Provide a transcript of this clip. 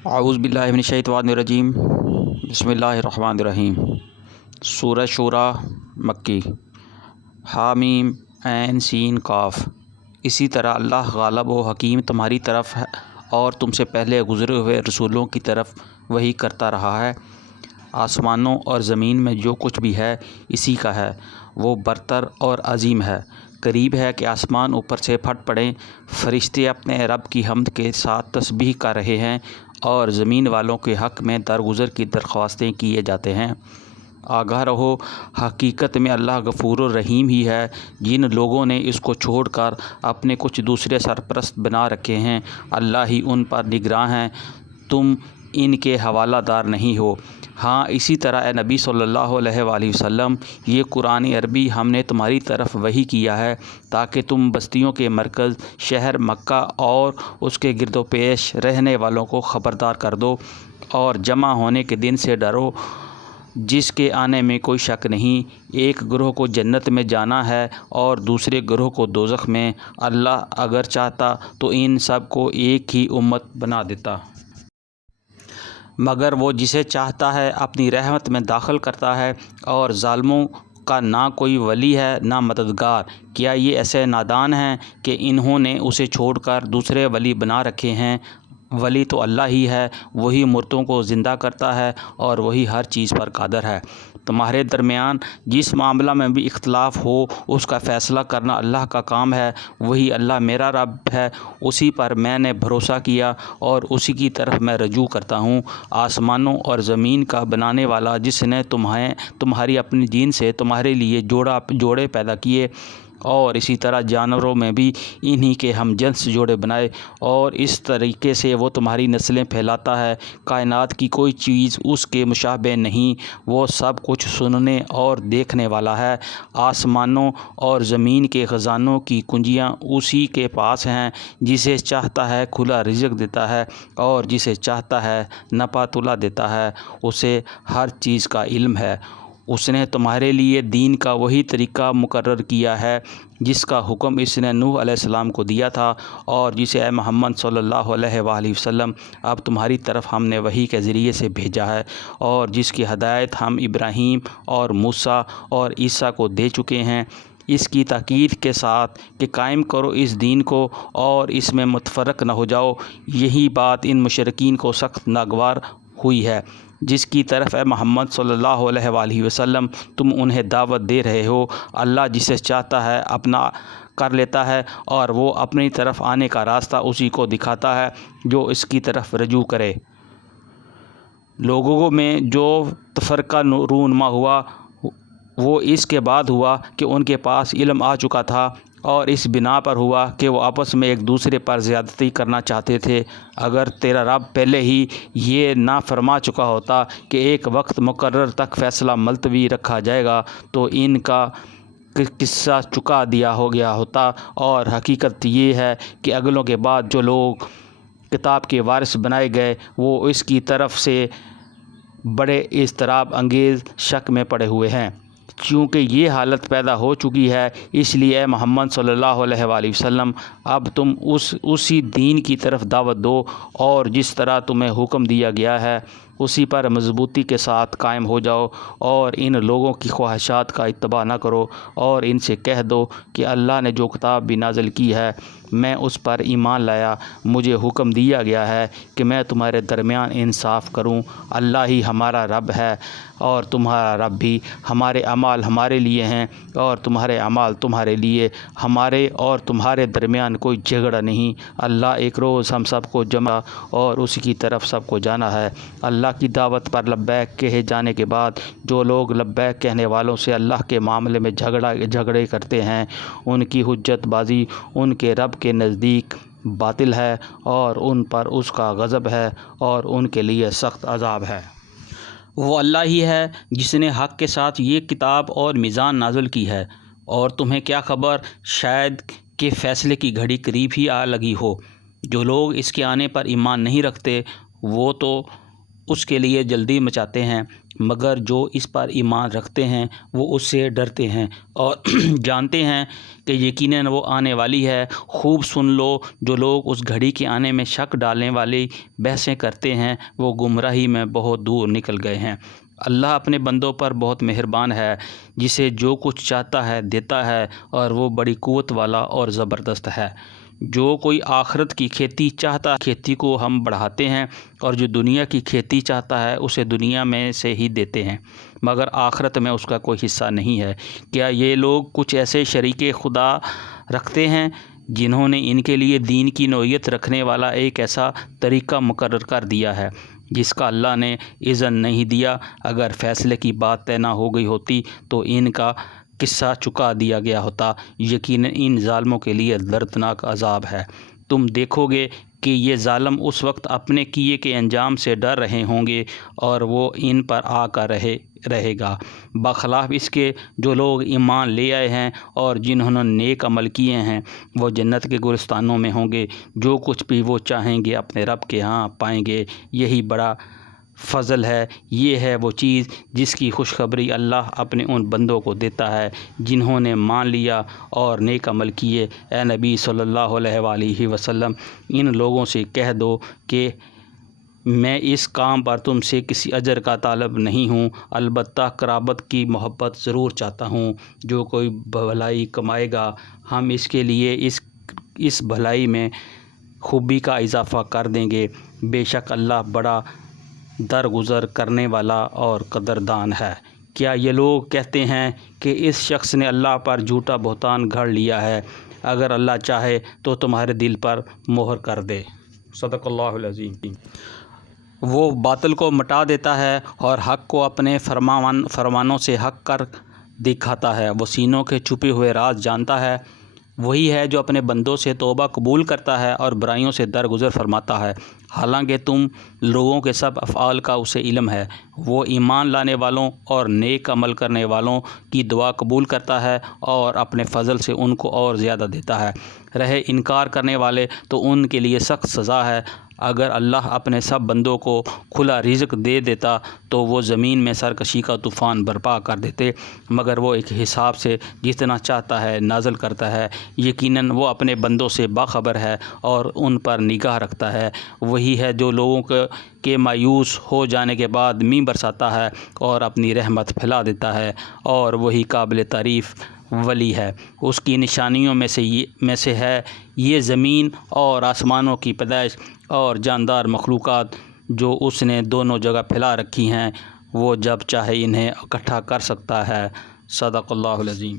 اعوذ باللہ من الشیطان الرجیم بسم اللہ الرحمن الرحیم۔ سورہ شورى مکی۔ حامیم عین سین قاف۔ اسی طرح اللہ غالب و حکیم تمہاری طرف اور تم سے پہلے گزرے ہوئے رسولوں کی طرف وحی کرتا رہا ہے۔ آسمانوں اور زمین میں جو کچھ بھی ہے اسی کا ہے، وہ برتر اور عظیم ہے۔ قریب ہے کہ آسمان اوپر سے پھٹ پڑیں، فرشتے اپنے رب کی حمد کے ساتھ تسبیح کر رہے ہیں اور زمین والوں کے حق میں درگزر کی درخواستیں کیے جاتے ہیں۔ آگاہ رہو، حقیقت میں اللہ غفور الرحیم ہی ہے۔ جن لوگوں نے اس کو چھوڑ کر اپنے کچھ دوسرے سرپرست بنا رکھے ہیں، اللہ ہی ان پر نگراں ہے، تم ان کے حوالہ دار نہیں ہو۔ ہاں اسی طرح اے نبی صلی اللہ علیہ وآلہ وسلم، یہ قرآن عربی ہم نے تمہاری طرف وحی کیا ہے تاکہ تم بستیوں کے مرکز شہر مکہ اور اس کے گرد و پیش رہنے والوں کو خبردار کر دو اور جمع ہونے کے دن سے ڈرو جس کے آنے میں کوئی شک نہیں۔ ایک گروہ کو جنت میں جانا ہے اور دوسرے گروہ کو دوزخ میں۔ اللہ اگر چاہتا تو ان سب کو ایک ہی امت بنا دیتا، مگر وہ جسے چاہتا ہے اپنی رحمت میں داخل کرتا ہے، اور ظالموں کا نہ کوئی ولی ہے نہ مددگار۔ کیا یہ ایسے نادان ہیں کہ انہوں نے اسے چھوڑ کر دوسرے ولی بنا رکھے ہیں؟ ولی تو اللہ ہی ہے، وہی مردوں کو زندہ کرتا ہے اور وہی ہر چیز پر قادر ہے۔ تمہارے درمیان جس معاملہ میں بھی اختلاف ہو اس کا فیصلہ کرنا اللہ کا کام ہے۔ وہی اللہ میرا رب ہے، اسی پر میں نے بھروسہ کیا اور اسی کی طرف میں رجوع کرتا ہوں۔ آسمانوں اور زمین کا بنانے والا، جس نے تمہاری اپنی جین سے تمہارے لیے جوڑے پیدا کیے، اور اسی طرح جانوروں میں بھی انہی کے ہم جنس جوڑے بنائے، اور اس طریقے سے وہ تمہاری نسلیں پھیلاتا ہے۔ کائنات کی کوئی چیز اس کے مشابہ نہیں، وہ سب کچھ سننے اور دیکھنے والا ہے۔ آسمانوں اور زمین کے خزانوں کی کنجیاں اسی کے پاس ہیں، جسے چاہتا ہے کھلا رزق دیتا ہے اور جسے چاہتا ہے نپا تلا دیتا ہے۔ اسے ہر چیز کا علم ہے۔ اس نے تمہارے لیے دین کا وہی طریقہ مقرر کیا ہے جس کا حکم اس نے نوح علیہ السلام کو دیا تھا، اور جسے اے محمد صلی اللہ علیہ وآلہ وسلم اب تمہاری طرف ہم نے وحی کے ذریعے سے بھیجا ہے، اور جس کی ہدایت ہم ابراہیم اور موسیٰ اور عیسیٰ کو دے چکے ہیں، اس کی تاکید کے ساتھ کہ قائم کرو اس دین کو اور اس میں متفرق نہ ہو جاؤ۔ یہی بات ان مشرکین کو سخت ناگوار ہوئی ہے جس کی طرف اے محمد صلی اللہ علیہ وآلہ وسلم تم انہیں دعوت دے رہے ہو۔ اللہ جسے چاہتا ہے اپنا کر لیتا ہے، اور وہ اپنی طرف آنے کا راستہ اسی کو دکھاتا ہے جو اس کی طرف رجوع کرے۔ لوگوں میں جو تفرقہ رونما ہوا وہ اس کے بعد ہوا کہ ان کے پاس علم آ چکا تھا، اور اس بنا پر ہوا کہ وہ آپس میں ایک دوسرے پر زیادتی کرنا چاہتے تھے۔ اگر تیرا رب پہلے ہی یہ نہ فرما چکا ہوتا کہ ایک وقت مقرر تک فیصلہ ملتوی رکھا جائے گا تو ان کا قصہ چکا دیا ہو گیا ہوتا، اور حقیقت یہ ہے کہ اگلوں کے بعد جو لوگ کتاب کے وارث بنائے گئے وہ اس کی طرف سے بڑے اضطراب انگیز شک میں پڑے ہوئے ہیں۔ چونکہ یہ حالت پیدا ہو چکی ہے، اس لیے اے محمد صلی اللہ علیہ وآلہ وسلم اب تم اسی دین کی طرف دعوت دو، اور جس طرح تمہیں حکم دیا گیا ہے اسی پر مضبوطی کے ساتھ قائم ہو جاؤ، اور ان لوگوں کی خواہشات کا اتباع نہ کرو، اور ان سے کہہ دو کہ اللہ نے جو کتاب بھی نازل کی ہے میں اس پر ایمان لایا۔ مجھے حکم دیا گیا ہے کہ میں تمہارے درمیان انصاف کروں۔ اللہ ہی ہمارا رب ہے اور تمہارا رب بھی۔ ہمارے اعمال ہمارے لیے ہیں اور تمہارے اعمال تمہارے لیے، ہمارے اور تمہارے درمیان کوئی جھگڑا نہیں۔ اللہ ایک روز ہم سب کو جمع اور اسی کی طرف سب کو جانا ہے۔ اللہ کی دعوت پر لبیک کہے جانے کے بعد جو لوگ لبیک کہنے والوں سے اللہ کے معاملے میں جھگڑے کرتے ہیں، ان کی حجت بازی ان کے رب کے نزدیک باطل ہے، اور ان پر اس کا غضب ہے اور ان کے لیے سخت عذاب ہے۔ وہ اللہ ہی ہے جس نے حق کے ساتھ یہ کتاب اور میزان نازل کی ہے، اور تمہیں کیا خبر، شاید کہ فیصلے کی گھڑی قریب ہی آ لگی ہو۔ جو لوگ اس کے آنے پر ایمان نہیں رکھتے وہ تو اس کے لیے جلدی مچاتے ہیں، مگر جو اس پر ایمان رکھتے ہیں وہ اس سے ڈرتے ہیں اور جانتے ہیں کہ یقیناً وہ آنے والی ہے۔ خوب سن لو، جو لوگ اس گھڑی کے آنے میں شک ڈالنے والی بحثیں کرتے ہیں وہ گمراہی میں بہت دور نکل گئے ہیں۔ اللہ اپنے بندوں پر بہت مہربان ہے، جسے جو کچھ چاہتا ہے دیتا ہے، اور وہ بڑی قوت والا اور زبردست ہے۔ جو کوئی آخرت کی کھیتی چاہتا ہے کھیتی کو ہم بڑھاتے ہیں، اور جو دنیا کی کھیتی چاہتا ہے اسے دنیا میں سے ہی دیتے ہیں، مگر آخرت میں اس کا کوئی حصہ نہیں ہے۔ کیا یہ لوگ کچھ ایسے شریک خدا رکھتے ہیں جنہوں نے ان کے لیے دین کی نوعیت رکھنے والا ایک ایسا طریقہ مقرر کر دیا ہے جس کا اللہ نے اذن نہیں دیا؟ اگر فیصلے کی بات طے نہ ہو گئی ہوتی تو ان کا قصہ چکا دیا گیا ہوتا۔ یقیناً ان ظالموں کے لیے دردناک عذاب ہے۔ تم دیکھو گے کہ یہ ظالم اس وقت اپنے کیے کے انجام سے ڈر رہے ہوں گے اور وہ ان پر آ کر رہے گا، بخلاف اس کے جو لوگ ایمان لے آئے ہیں اور جنہوں نے نیک عمل کیے ہیں وہ جنت کے گلستانوں میں ہوں گے۔ جو کچھ بھی وہ چاہیں گے اپنے رب کے ہاں پائیں گے، یہی بڑا فضل ہے۔ یہ ہے وہ چیز جس کی خوشخبری اللہ اپنے ان بندوں کو دیتا ہے جنہوں نے مان لیا اور نیک عمل کیے۔ اے نبی صلی اللہ علیہ وآلہ وسلم، ان لوگوں سے کہہ دو کہ میں اس کام پر تم سے کسی اجر کا طالب نہیں ہوں، البتہ قرابت کی محبت ضرور چاہتا ہوں۔ جو کوئی بھلائی کمائے گا ہم اس کے لیے اس بھلائی میں خوبی کا اضافہ کر دیں گے، بے شک اللہ بڑا درگزر کرنے والا اور قدردان ہے۔ کیا یہ لوگ کہتے ہیں کہ اس شخص نے اللہ پر جھوٹا بہتان گھڑ لیا ہے؟ اگر اللہ چاہے تو تمہارے دل پر مہر کر دے۔ صدق اللہ العظیم۔ وہ باطل کو مٹا دیتا ہے اور حق کو اپنے فرمانوں سے حق کر دکھاتا ہے۔ وہ سینوں کے چھپے ہوئے راز جانتا ہے۔ وہی ہے جو اپنے بندوں سے توبہ قبول کرتا ہے اور برائیوں سے درگزر فرماتا ہے، حالانکہ تم لوگوں کے سب افعال کا اسے علم ہے۔ وہ ایمان لانے والوں اور نیک عمل کرنے والوں کی دعا قبول کرتا ہے اور اپنے فضل سے ان کو اور زیادہ دیتا ہے۔ رہے انکار کرنے والے تو ان کے لیے سخت سزا ہے۔ اگر اللہ اپنے سب بندوں کو کھلا رزق دے دیتا تو وہ زمین میں سرکشی کا طوفان برپا کر دیتے، مگر وہ ایک حساب سے جتنا چاہتا ہے نازل کرتا ہے۔ یقیناً وہ اپنے بندوں سے باخبر ہے اور ان پر نگاہ رکھتا ہے۔ وہی ہے جو لوگوں کے مایوس ہو جانے کے بعد مینہ برساتا ہے اور اپنی رحمت پھیلا دیتا ہے، اور وہی قابل تعریف ولی ہے۔ اس کی نشانیوں میں سے ہے یہ زمین اور آسمانوں کی پیدائش اور جاندار مخلوقات جو اس نے دونوں جگہ پھیلا رکھی ہیں، وہ جب چاہے انہیں اکٹھا کر سکتا ہے۔ صدق اللہ العظیم۔